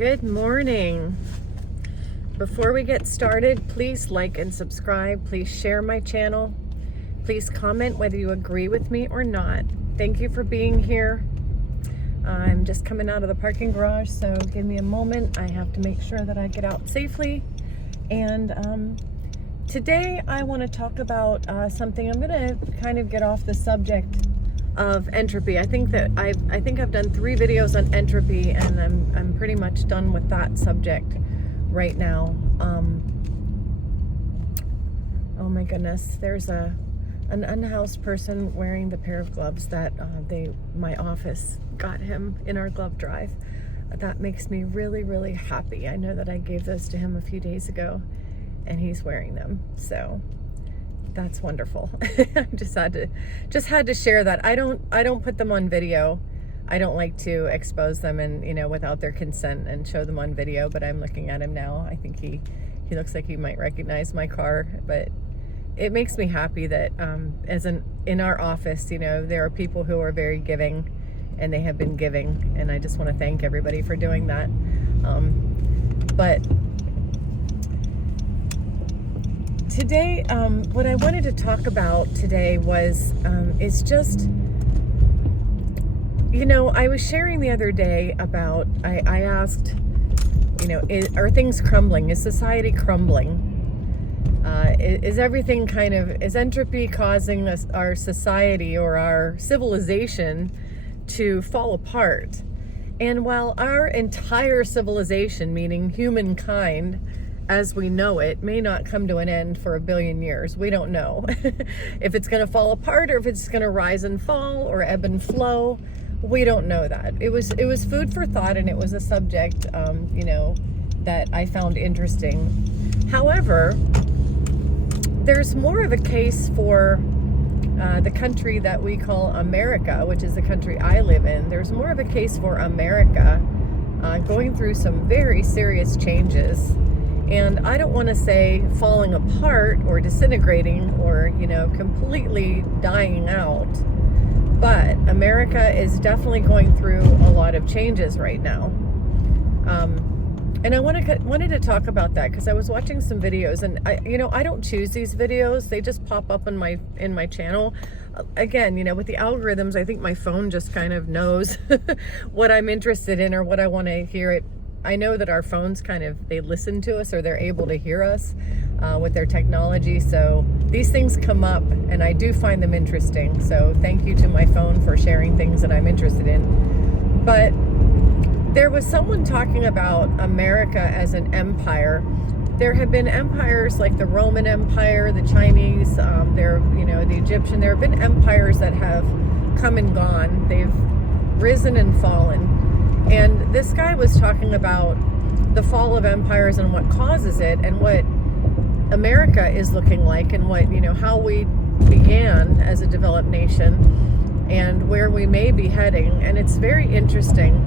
Good morning. Before we get started, please like and subscribe. Please share my channel. Please comment whether you agree with me or not. Thank you for being here. I'm just coming out of the parking garage, so give me a moment. I have to make sure that I get out safely. And today I want to talk about something. I'm going to kind of get off the subject of entropy. I think I've done 3 videos on entropy, and I'm pretty much done with that subject right now. Oh my goodness, there's an unhoused person wearing the pair of gloves that my office got him in our glove drive. That makes me really, really happy. I know that I gave those to him a few days ago and he's wearing them, so that's wonderful. I just had to share that. I don't put them on video. I don't like to expose them and without their consent and show them on video, but I'm looking at him now. I think he looks like he might recognize my car, but it makes me happy that in our office, there are people who are very giving, and they have been giving, and I just want to thank everybody for doing that. But today, what I wanted to talk about today is just, I was sharing the other day about, I asked, are things crumbling? Is society crumbling? Is everything is entropy causing our society or our civilization to fall apart? And while our entire civilization, meaning humankind as we know it, may not come to an end for 1 billion years, we don't know if it's going to fall apart or if it's going to rise and fall or ebb and flow. We don't know that. It was food for thought, and it was a subject that I found interesting. However, there's more of a case for the country that we call America, which is the country I live in. There's more of a case for America going through some very serious changes. And I don't want to say falling apart or disintegrating or, completely dying out. But America is definitely going through a lot of changes right now. And I wanted to talk about that because I was watching some videos, and I don't choose these videos. They just pop up in my channel. Again, with the algorithms, I think my phone just kind of knows what I'm interested in or what I want to hear. I know that our phones they listen to us, or they're able to hear us with their technology. So these things come up and I do find them interesting. So thank you to my phone for sharing things that I'm interested in. But there was someone talking about America as an empire. There have been empires like the Roman Empire, the Chinese, the Egyptian. There have been empires that have come and gone. They've risen and fallen. And this guy was talking about the fall of empires and what causes it, and what America is looking like, and what, how we began as a developed nation and where we may be heading. And it's very interesting.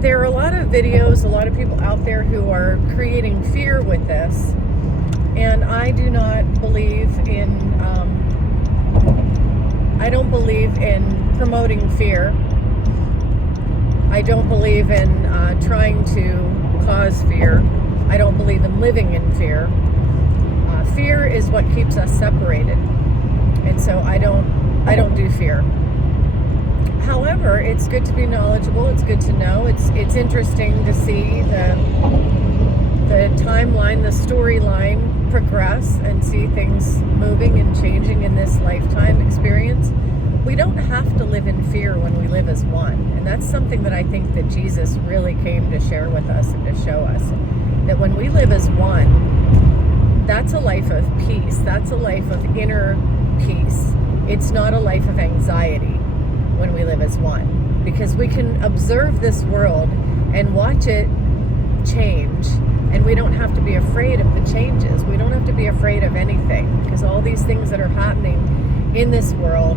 There are a lot of videos, a lot of people out there who are creating fear with this. And I do not believe in, I don't believe in promoting fear. I don't believe in trying to cause fear. I don't believe in living in fear. Fear is what keeps us separated, and so I don't do fear. However, it's good to be knowledgeable. It's good to know. It's interesting to see the timeline, the storyline progress, and see things moving and changing in this lifetime experience. We don't have to live in fear when we live as one. And that's something that I think that Jesus really came to share with us and to show us. That when we live as one, that's a life of peace. That's a life of inner peace. It's not a life of anxiety when we live as one. Because we can observe this world and watch it change. And we don't have to be afraid of the changes. We don't have to be afraid of anything. Because all these things that are happening in this world,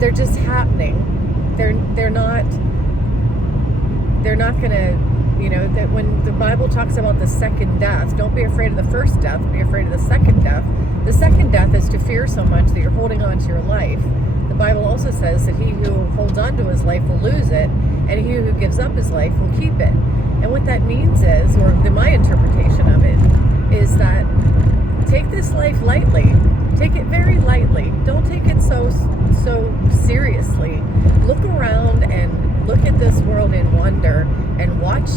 they're just happening. They're not gonna, that when the Bible talks about the second death, don't be afraid of the first death, be afraid of the second death. The second death is to fear so much that you're holding on to your life. The Bible also says that he who holds on to his life will lose it, and he who gives up his life will keep it. And what that means is, or my interpretation of it, is that take this life lightly. Take it very lightly. Don't take it so seriously. Look around and look at this world in wonder and watch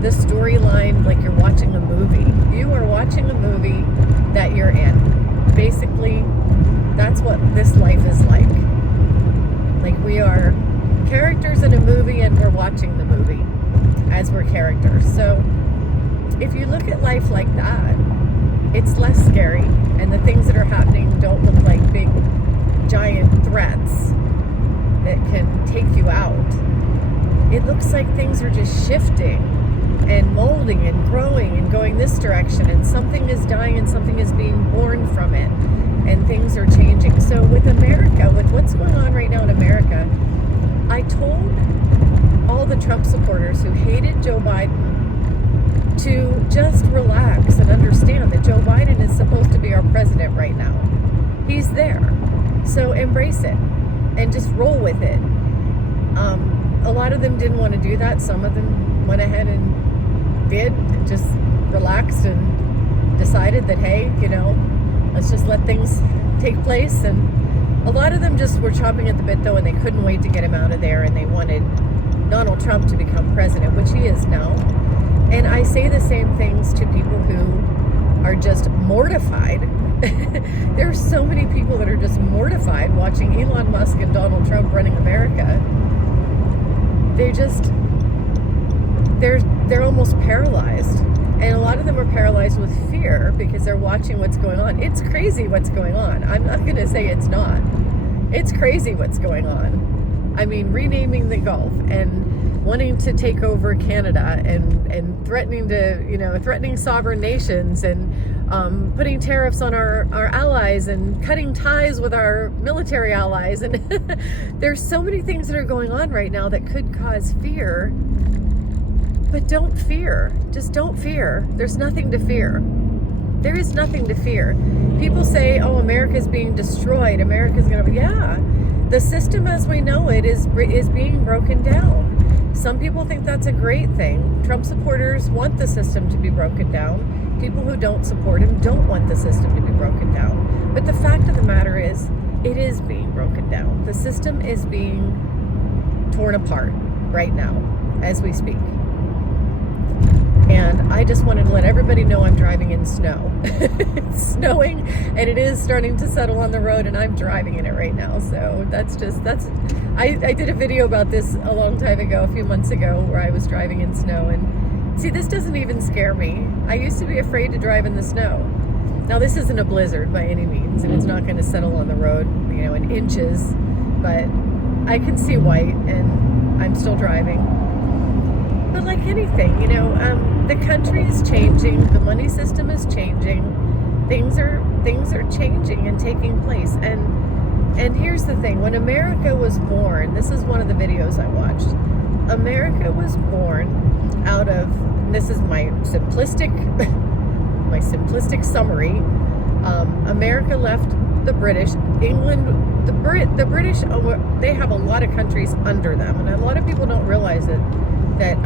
the storyline like you're watching a movie. You are watching a movie that you're in. Basically, that's what this life is like. Like, we are characters in a movie and we're watching the movie as we're characters. So if you look at life like that, it's less scary, and the things that are happening don't look like big giant threats that can take you out. It looks like things are just shifting and molding and growing and going this direction, and something is dying and something is being born from it, and things are changing. So with America, with what's going on right now in America, I told all the Trump supporters who hated Joe Biden to just relax and understand that Joe Biden is supposed to be our president right now. He's there. So embrace it and just roll with it. A lot of them didn't want to do that. Some of them went ahead and did, and just relaxed and decided that, hey, let's just let things take place. And a lot of them just were chomping at the bit, though, and they couldn't wait to get him out of there, and they wanted Donald Trump to become president, which he is now. And I say the same things to people who are just mortified. There are so many people that are just mortified watching Elon Musk and Donald Trump running America. They're almost paralyzed. And a lot of them are paralyzed with fear because they're watching what's going on. It's crazy what's going on. I'm not going to say it's not. It's crazy what's going on. I mean, renaming the Gulf and wanting to take over Canada and threatening to, threatening sovereign nations and putting tariffs on our allies and cutting ties with our military allies. And there's so many things that are going on right now that could cause fear. But don't fear. Just don't fear. There's nothing to fear. There is nothing to fear. People say, oh, America's being destroyed. America's going to... Yeah. The system as we know it is being broken down. Some people think that's a great thing. Trump supporters want the system to be broken down. People who don't support him don't want the system to be broken down. But the fact of the matter is, it is being broken down. The system is being torn apart right now as we speak. And I just wanted to let everybody know I'm driving in snow. It's snowing, and it is starting to settle on the road, and I'm driving in it right now. So I did a video about this a long time ago, a few months ago, where I was driving in snow. And see, this doesn't even scare me. I used to be afraid to drive in the snow. Now, this isn't a blizzard by any means, and it's not going to settle on the road, in inches, but I can see white, and I'm still driving. But like anything, the country is changing, the money system is changing, things are changing and taking place. And here's the thing: when America was born, this is one of the videos I watched. America was born out of, and this is my simplistic summary. America left the British, England, the British. They have a lot of countries under them, and a lot of people don't realize it. That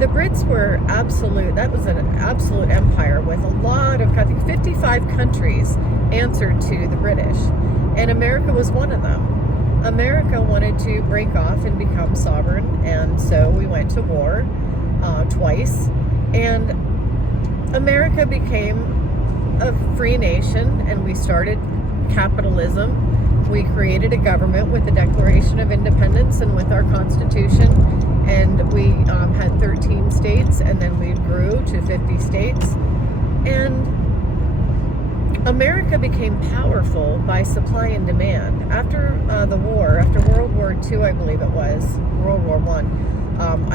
the Brits were absolute, that was an absolute empire with a lot of, I think 55 countries answered to the British, and America was one of them. America wanted to break off and become sovereign, and so we went to war twice, and America became a free nation, and we started capitalism. We created a government with the Declaration of Independence and with our Constitution, and we had 13 states, and then we grew to 50 states. And America became powerful by supply and demand. After the war, after World War II, I believe it was, World War I,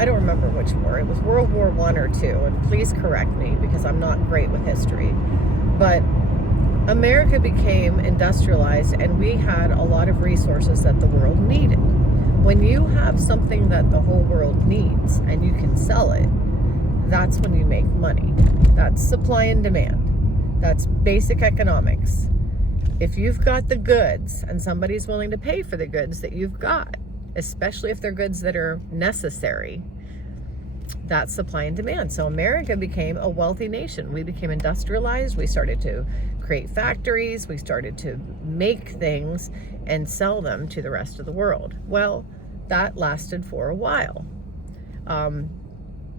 I don't remember which war, it was World War I or II, and please correct me because I'm not great with history, but America became industrialized, and we had a lot of resources that the world needed. When you have something that the whole world needs and you can sell it, that's when you make money. That's supply and demand. That's basic economics. If you've got the goods and somebody's willing to pay for the goods that you've got, especially if they're goods that are necessary, that's supply and demand. So America became a wealthy nation. We became industrialized. We started to create factories. We started to make things and sell them to the rest of the world. Well, that lasted for a while.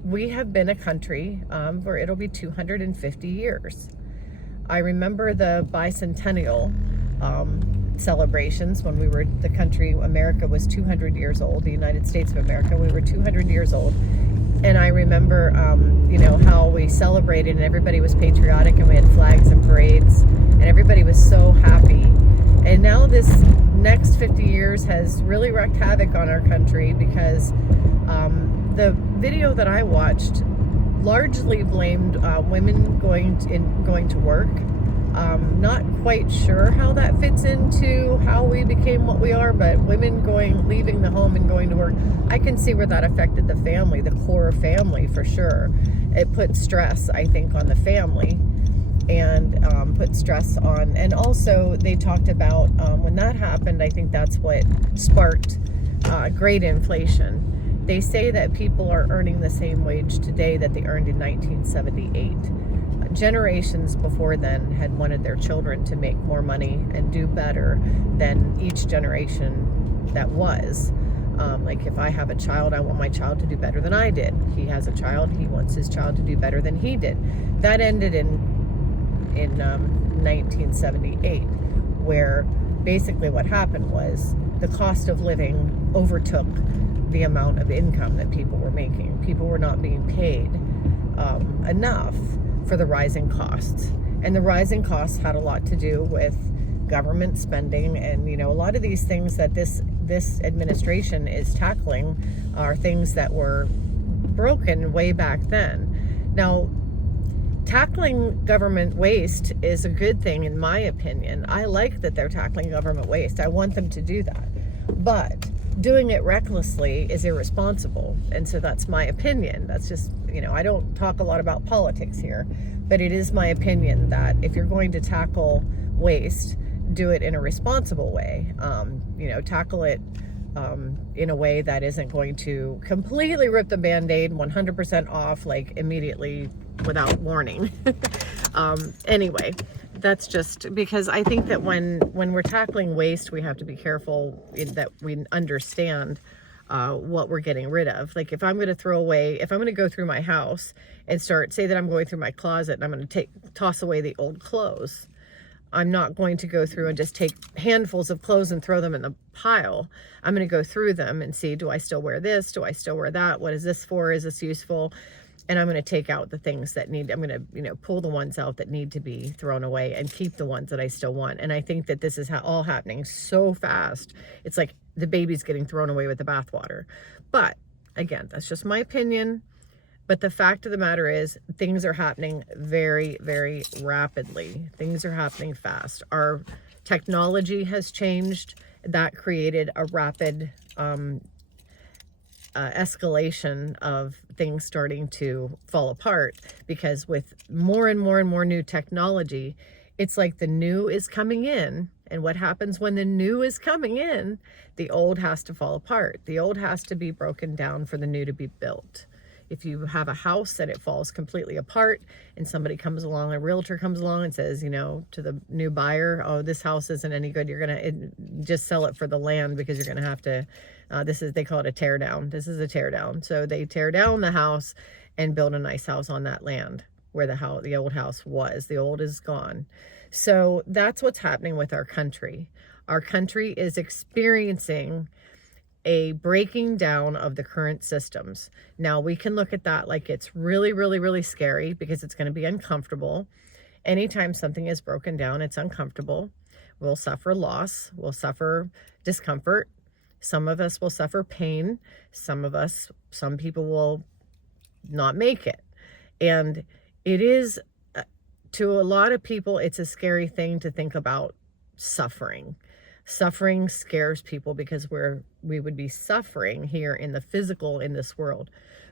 We have been a country where it'll be 250 years. I remember the bicentennial celebrations when we were the country. America was 200 years old. The United States of America, we were 200 years old. And I remember, how we celebrated and everybody was patriotic and we had flags and parades and everybody was so happy. And now this next 50 years has really wreaked havoc on our country because the video that I watched largely blamed women going to work. Not quite sure how that fits into how we became what we are, but women leaving the home and going to work, I can see where that affected the family, the core family for sure. It put stress, I think, on the family and put stress on, and also they talked about when that happened, I think that's what sparked great inflation. They say that people are earning the same wage today that they earned in 1978. Generations before then had wanted their children to make more money and do better than each generation that was. Like if I have a child, I want my child to do better than I did. He has a child, he wants his child to do better than he did. That ended in 1978, where basically what happened was the cost of living overtook the amount of income that people were making. People were not being paid enough for the rising costs. And the rising costs had a lot to do with government spending, and a lot of these things that this administration is tackling are things that were broken way back then. Now, tackling government waste is a good thing in my opinion. I like that they're tackling government waste. I want them to do that. But doing it recklessly is irresponsible. And so that's my opinion. That's just, I don't talk a lot about politics here, but it is my opinion that if you're going to tackle waste, do it in a responsible way. Tackle it in a way that isn't going to completely rip the Band-Aid 100% off, like immediately without warning. Anyway, that's just because I think that when we're tackling waste, we have to be careful that we understand what we're getting rid of. Like if I'm going to go through my house and say that I'm going through my closet and I'm going to toss away the old clothes. I'm not going to go through and just take handfuls of clothes and throw them in the pile. I'm going to go through them and see, do I still wear this? Do I still wear that? What is this for? Is this useful? And I'm going to take out the things that I'm going to, pull the ones out that need to be thrown away and keep the ones that I still want. And I think that this is all happening so fast. It's like the baby's getting thrown away with the bathwater. But again, that's just my opinion. But the fact of the matter is things are happening very, very rapidly. Things are happening fast. Our technology has changed. That created a rapid escalation of things starting to fall apart, because with more and more and more new technology, it's like the new is coming in. And what happens when the new is coming in? The old has to fall apart. The old has to be broken down for the new to be built. If you have a house and it falls completely apart and somebody comes along, a realtor comes along and says, to the new buyer, oh, this house isn't any good. You're going to just sell it for the land because you're going to have to, they call it a tear down. This is a tear down. So they tear down the house and build a nice house on that land where the old house was. The old is gone. So that's what's happening with our country. Our country is experiencing a breaking down of the current systems. Now we can look at that like it's really, really, really scary because it's going to be uncomfortable. Anytime something is broken down, it's uncomfortable. We'll suffer loss. We'll suffer discomfort. Some of us will suffer pain. Some people will not make it. And it is, to a lot of people, it's a scary thing to think about suffering. Suffering scares people because we would be suffering here in the physical in this world.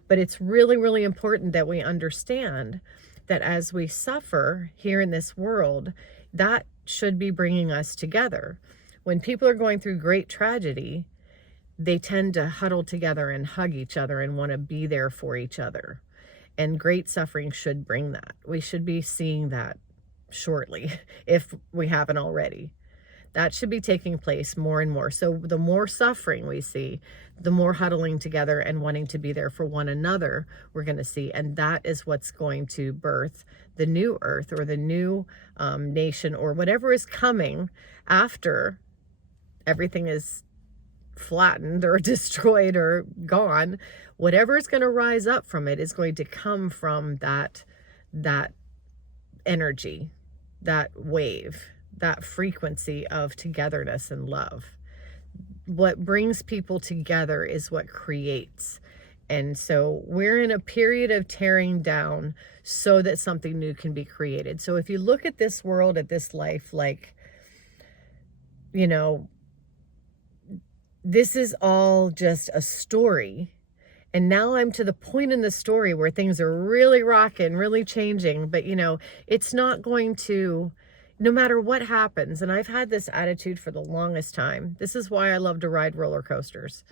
But it's really, really important that we understand that as we suffer here in this world, that should be bringing us together. When people are going through great tragedy, they tend to huddle together and hug each other and want to be there for each other. And great suffering should bring that. We should be seeing that shortly, if we haven't already. That should be taking place more and more. So the more suffering we see, the more huddling together and wanting to be there for one another we're going to see. And that is what's going to birth the new earth, or the new nation, or whatever is coming after everything is flattened or destroyed or gone. Whatever is going to rise up from it is going to come from that energy, that wave, that frequency of togetherness and love. What brings people together is what creates. And so we're in a period of tearing down so that something new can be created. So if you look at this world, at this life, like, you know, this is all just a story. And now I'm to the point in the story where things are really rocking, really changing. But, you know, it's not going to, no matter what happens. And I've had this attitude for the longest time. This is why I love to ride roller coasters.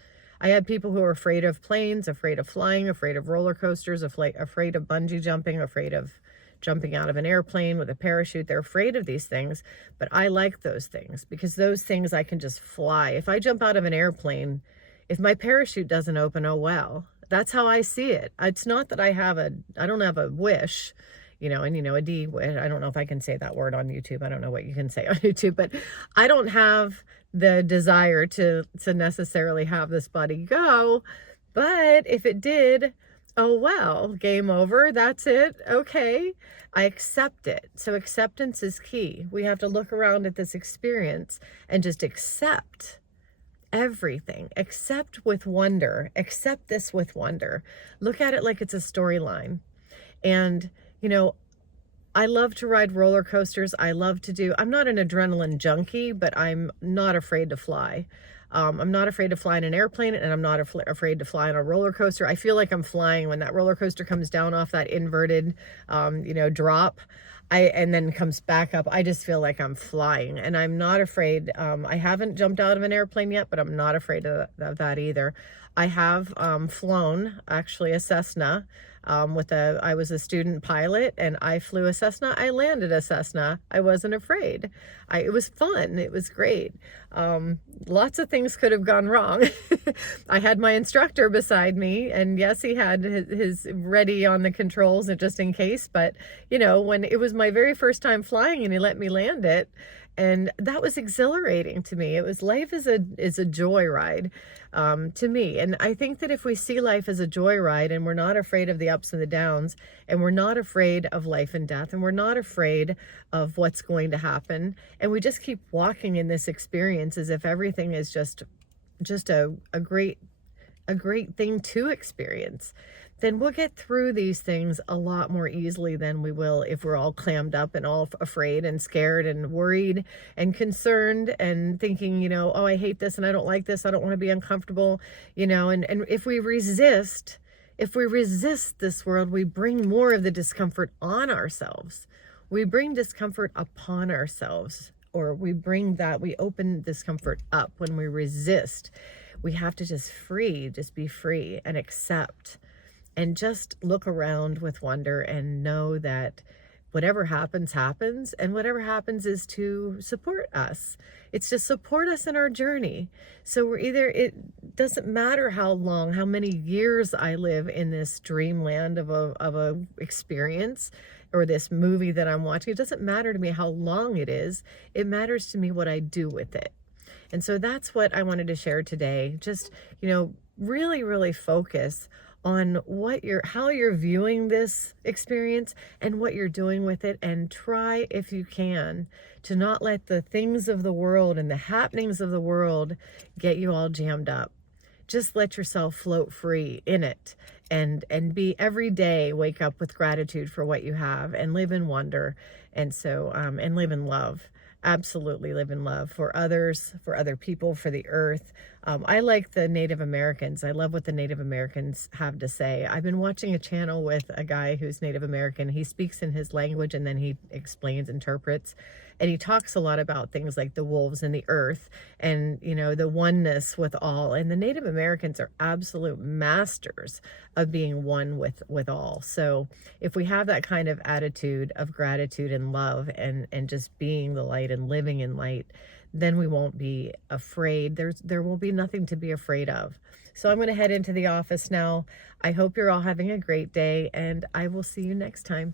I had people who are afraid of planes, afraid of flying, afraid of roller coasters, afraid of bungee jumping, afraid of jumping out of an airplane with a parachute. They're afraid of these things, but I like those things because those things I can just fly. If I jump out of an airplane, if my parachute doesn't open, oh well. That's how I see it. It's not that I don't have a wish, you know, and, you know, a D wish. I don't know if I can say that word on YouTube. I don't know what you can say on YouTube, but I don't have the desire to necessarily have this body go. But if it did, oh well, game over. That's it. Okay. I accept it. So acceptance is key. We have to look around at this experience and just accept everything. Accept with wonder. Accept this with wonder. Look at it like it's a storyline. And, you know, I love to ride roller coasters. I'm not an adrenaline junkie, but I'm not afraid to fly. I'm not afraid to fly in an airplane, and I'm not afraid to fly on a roller coaster. I feel like I'm flying when that roller coaster comes down off that inverted, you know, drop. And then comes back up. I just feel like I'm flying, and I'm not afraid. I haven't jumped out of an airplane yet, but I'm not afraid of that either. I have flown, actually, a Cessna. I was a student pilot, and I flew a Cessna. I landed a Cessna. I wasn't afraid. It was fun. It was great. Lots of things could have gone wrong. I had my instructor beside me, and yes, he had his ready on the controls and just in case, but you know, when it was my very first time flying and he let me land it, and that was exhilarating to me. It was, life is a joyride to me. And I think that if we see life as a joyride, and we're not afraid of the ups and the downs, and we're not afraid of life and death, and we're not afraid of what's going to happen, and we just keep walking in this experience as if everything is just a great thing to experience, then we'll get through these things a lot more easily than we will if we're all clammed up and all afraid and scared and worried and concerned and thinking, you know, oh, I hate this and I don't like this. I don't want to be uncomfortable, you know, and if we resist this world, we bring more of the discomfort on ourselves. We bring discomfort upon ourselves, or we open discomfort up when we resist. We have to just be free and accept, and just look around with wonder and know that whatever happens, happens, and whatever happens is to support us. It's to support us in our journey. So it doesn't matter how many years I live in this dreamland of a experience, or this movie that I'm watching. It doesn't matter to me how long it is. It matters to me what I do with it. And so that's what I wanted to share today. Just, you know, really, really focus on how you're viewing this experience and what you're doing with it, and try, if you can, to not let the things of the world and the happenings of the world get you all jammed up. Just let yourself float free in it, and be every day, wake up with gratitude for what you have, and live in wonder, and so and live in love. Absolutely live in love for others, for other people, for the earth. I like the Native Americans. I love what the Native Americans have to say. I've been watching a channel with a guy who's Native American. He speaks in his language and then he explains, interprets, and he talks a lot about things like the wolves and the earth and, you know, the oneness with all. And the Native Americans are absolute masters of being one with all. So if we have that kind of attitude of gratitude and love and just being the light and living in light, then we won't be afraid. There will be nothing to be afraid of. So I'm going to head into the office now. I hope you're all having a great day, and I will see you next time.